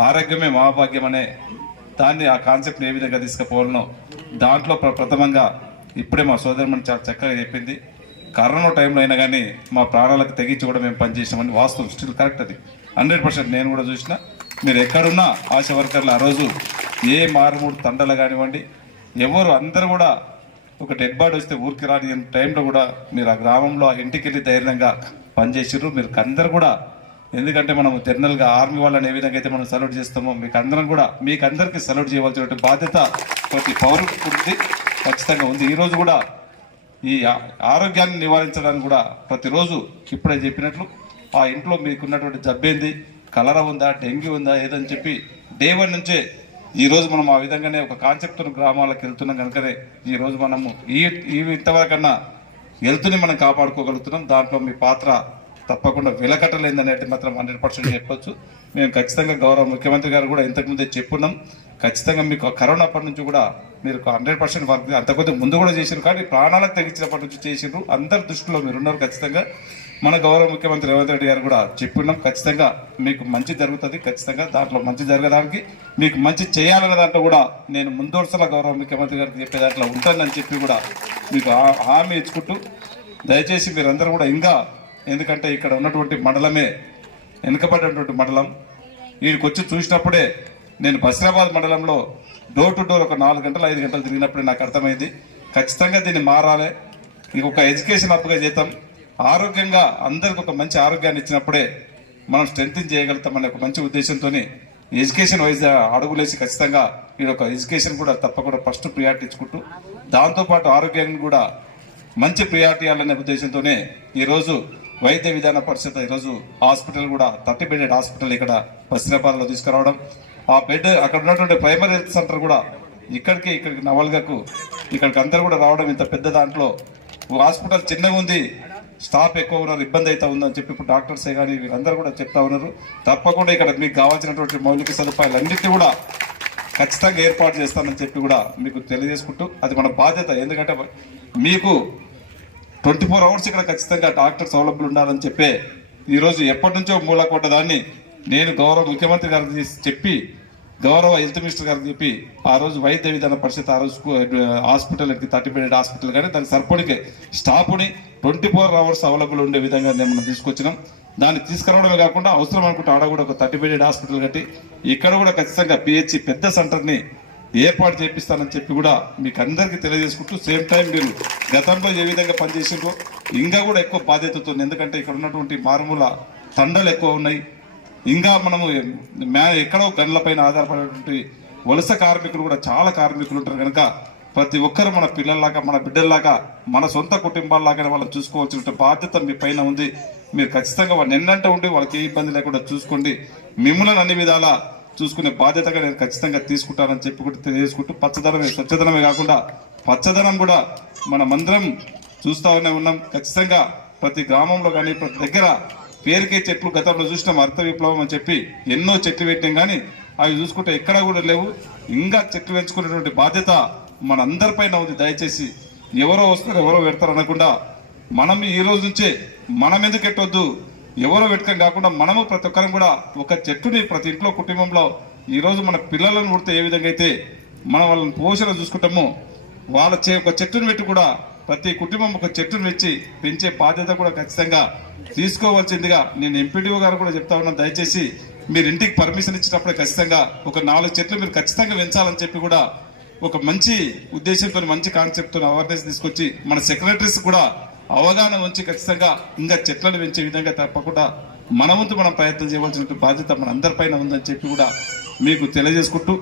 ఆరోగ్యమే మహాభాగ్యం అనే దాన్ని ఆ కాన్సెప్ట్ని ఏ విధంగా తీసుకుపోవాలనో దాంట్లో ప్ర- ప్రథమంగా ఇప్పుడే మా సోదరుమని చాలా చక్కగా చెప్పింది. కరోనా టైంలో అయినా కానీ మా ప్రాణాలకు తెగించి కూడా మేము పనిచేసామని వాస్తవం స్టిల్ కరెక్ట్ అది. హండ్రెడ్ పర్సెంట్ నేను కూడా చూసిన. మీరు ఎక్కడున్నా ఆశా వర్కర్లు ఆ రోజు ఏ మారుమూడు తండలు కానివ్వండి ఎవరు అందరూ కూడా ఒక డెడ్ బాడీ వస్తే ఊరికి రాని టైంలో కూడా మీరు ఆ గ్రామంలో ఆ ఇంటికి వెళ్ళి ధైర్యంగా పనిచేసారు మీరు అందరు కూడా ఎందుకంటే మనం జనరల్గా ఆర్మీ వాళ్ళని ఏ విధంగా అయితే మనం సల్యూట్ చేస్తామో మీకు అందరం కూడా మీకు అందరికీ సల్యూట్ చేయవలసిన బాధ్యత ప్రతి పౌరుడికి ఉంది. ఖచ్చితంగా ఉంది. ఈరోజు కూడా ఈ ఆరోగ్యాన్ని నివారించడానికి కూడా ప్రతిరోజు ఇప్పుడే చెప్పినట్లు ఆ ఇంట్లో మీకున్నటువంటి జబ్బేంది కలరా ఉందా డెంగ్యూ ఉందా ఏదని చెప్పి డే వన్ నుంచే ఈరోజు మనం ఆ విధంగానే ఒక కాన్సెప్ట్ గ్రామాలకు వెళ్తున్నాం కనుకనే ఈ రోజు మనము ఈ ఈ ఇంతవరకన్నా వెళ్తూనే మనం కాపాడుకోగలుగుతున్నాం. దాంట్లో మీ పాత్ర తప్పకుండా వెలకట్టలేదనేది మాత్రం హండ్రెడ్ పర్సెంట్ చెప్పొచ్చు. మేము ఖచ్చితంగా గౌరవ ముఖ్యమంత్రి గారు కూడా ఇంతకుముందే చెప్పున్నాం. ఖచ్చితంగా మీకు ఆ కరోనా అప్పటి నుంచి కూడా మీరు హండ్రెడ్ పర్సెంట్ వర్క్ అంతకొద్ది ముందు కూడా చేసారు కానీ ప్రాణాలకు తెగించినప్పటి నుంచి చేసిండ్రు అందరి దృష్టిలో మీరు ఉన్నారు ఖచ్చితంగా. మన గౌరవ ముఖ్యమంత్రి రేవంత్ రెడ్డి గారు కూడా చెప్పున్నాం. ఖచ్చితంగా మీకు మంచి జరుగుతుంది. ఖచ్చితంగా దాంట్లో మంచి జరగడానికి మీకు మంచి చేయాలన్న దాంట్లో కూడా నేను ముందోసల గౌరవ ముఖ్యమంత్రి గారికి చెప్పే దాంట్లో ఉంటానని చెప్పి కూడా మీకు హామీ ఇచ్చుకుంటూ దయచేసి మీరందరూ కూడా ఇంకా ఎందుకంటే ఇక్కడ ఉన్నటువంటి మండలమే వెనుకబడినటువంటి మండలం. వీడికి వచ్చి చూసినప్పుడే నేను బసిరాబాద్ మండలంలో డోర్ టు డోర్ ఒక నాలుగు గంటలు ఐదు గంటలు తిరిగినప్పుడే నాకు అర్థమైంది. ఖచ్చితంగా దీన్ని మారాలి. ఇది ఒక ఎడ్యుకేషన్ అప్పుగా చేద్దాం ఆరోగ్యంగా అందరికి ఒక మంచి ఆరోగ్యాన్ని ఇచ్చినప్పుడే మనం స్ట్రెంగ్ చేయగలుగుతామనే ఒక మంచి ఉద్దేశంతో ఎడ్యుకేషన్ వైజ్ అడుగులేసి ఖచ్చితంగా ఈ యొక్క ఎడ్యుకేషన్ కూడా తప్పకుండా ఫస్ట్ ప్రియారిటీ ఇచ్చుకుంటూ దాంతోపాటు ఆరోగ్యాన్ని కూడా మంచి ప్రియారిటీ ఇవ్వాలనే ఉద్దేశంతోనే ఈరోజు వైద్య విధాన పరిషత్ ఈరోజు హాస్పిటల్ కూడా థర్టీ బెడెడ్ హాస్పిటల్ ఇక్కడ బసిరాబాద్లో తీసుకురావడం. ఆ బెడ్ అక్కడ ఉన్నటువంటి ప్రైమరీ హెల్త్ సెంటర్ కూడా ఇక్కడికి ఇక్కడికి నవల్గకు ఇక్కడికి అందరు కూడా రావడం ఇంత పెద్ద దాంట్లో. హాస్పిటల్ చిన్నగా ఉంది. స్టాఫ్ ఎక్కువ ఉన్నారు ఇబ్బంది అయితే ఉందని చెప్పి ఇప్పుడు డాక్టర్సే కానీ వీళ్ళందరూ కూడా చెప్తా ఉన్నారు. తప్పకుండా ఇక్కడ మీకు కావాల్సినటువంటి మౌలిక సదుపాయాలు అన్నింటినీ కూడా ఖచ్చితంగా ఏర్పాటు చేస్తానని చెప్పి కూడా మీకు తెలియజేసుకుంటూ అది మన బాధ్యత. ఎందుకంటే మీకు ట్వంటీ ఫోర్ అవర్స్ ఇక్కడ ఖచ్చితంగా డాక్టర్స్ అవైలబుల్ ఉండాలని చెప్పే ఈరోజు ఎప్పటి నుంచో మూలకొట్ట దాన్ని నేను గౌరవ ముఖ్యమంత్రి గారికి చెప్పి గౌరవ హెల్త్ మినిస్టర్ గారికి చెప్పి ఆ రోజు వైద్య విధాన పరిషత్ ఆ రోజు హాస్పిటల్ థర్టీ బెడెడ్ హాస్పిటల్ కానీ దానికి సరిపడికే స్టాఫ్ని ట్వంటీ ఫోర్ అవర్స్ అవైలబుల్ ఉండే విధంగా మేము తీసుకొచ్చినాం. దాన్ని తీసుకురావడమే కాకుండా అవసరం అనుకుంటే ఆడ కూడా ఒక థర్టీ బెడెడ్ హాస్పిటల్ కట్టి ఇక్కడ కూడా ఖచ్చితంగా పిహెచ్సి పెద్ద సెంటర్ని ఏర్పాటు చేపిస్తానని చెప్పి కూడా మీకు అందరికీ తెలియజేసుకుంటూ సేమ్ టైం మీరు గతంలో ఏ విధంగా పనిచేసిందో ఇంకా కూడా ఎక్కువ బాధ్యతతో ఎందుకంటే ఇక్కడ ఉన్నటువంటి మారుమూల తండలు ఎక్కువ ఉన్నాయి. ఇంకా మనము మ్యా ఎక్కడో గన్లపైన ఆధారపడేటువంటి వలస కార్మికులు కూడా చాలా కార్మికులు ఉంటారు కనుక ప్రతి ఒక్కరు మన పిల్లల్లాగా మన బిడ్డల్లాగా మన సొంత కుటుంబాల్లాగానే వాళ్ళని చూసుకోవాల్సిన బాధ్యత మీ పైన ఉంది. మీరు ఖచ్చితంగా వాళ్ళు ఎన్నంటే ఉండి వాళ్ళకి ఏ ఇబ్బంది లేకుండా చూసుకోండి. మిమ్మల్ని అన్ని విధాలా చూసుకునే బాధ్యతగా నేను ఖచ్చితంగా తీసుకుంటానని చెప్పి కూడా తెలియజేసుకుంటూ పచ్చదనమే స్వచ్ఛదనమే కాకుండా పచ్చదనం కూడా మనమందరం చూస్తానే ఉన్నాం. ఖచ్చితంగా ప్రతి గ్రామంలో కానీ ప్రతి దగ్గర పేరుకే చెట్లు గతంలో చూసినాం అర్థ విప్లవం అని చెప్పి ఎన్నో చెట్లు పెట్టాం కానీ అవి చూసుకుంటే ఎక్కడ కూడా లేవు. ఇంకా చెట్లు పెంచుకునేటువంటి బాధ్యత మనందరిపైన ఉంది. దయచేసి ఎవరో వస్తారు ఎవరో పెడతారు అనకుండా మనం ఈ రోజు నుంచే మనం ఎందుకు ఎట్టొద్దు ఎవరో వెతకం కాకుండా మనము ప్రతి ఒక్కరం కూడా ఒక చెట్టుని ప్రతి ఇంట్లో కుటుంబంలో ఈరోజు మన పిల్లలను పుడితే ఏ విధంగా అయితే మనం వాళ్ళని పోషణ చూసుకుంటామో వాళ్ళ చే ఒక చెట్టును పెట్టి కూడా ప్రతి కుటుంబం ఒక చెట్టును పెంచి పెంచే బాధ్యత కూడా ఖచ్చితంగా తీసుకోవాల్సిందిగా నేను ఎంపీడీఓ గారు కూడా చెప్తా ఉన్నాను. దయచేసి మీరు ఇంటికి పర్మిషన్ ఇచ్చినప్పుడే ఖచ్చితంగా ఒక నాలుగు చెట్లు మీరు ఖచ్చితంగా పెంచాలని చెప్పి కూడా ఒక మంచి ఉద్దేశంతో మంచి కాన్సెప్ట్తో అవేర్నెస్ తీసుకొచ్చి మన సెక్రటరీస్ కూడా అవగాహన ఉంచి ఖచ్చితంగా ఇంకా చెట్లను పెంచే విధంగా తప్పకుండా మనవంతు మనం ప్రయత్నం చేయవలసిన బాధ్యత మన అందరిపైన ఉందని చెప్పి కూడా మీకు తెలియజేసుకుంటూ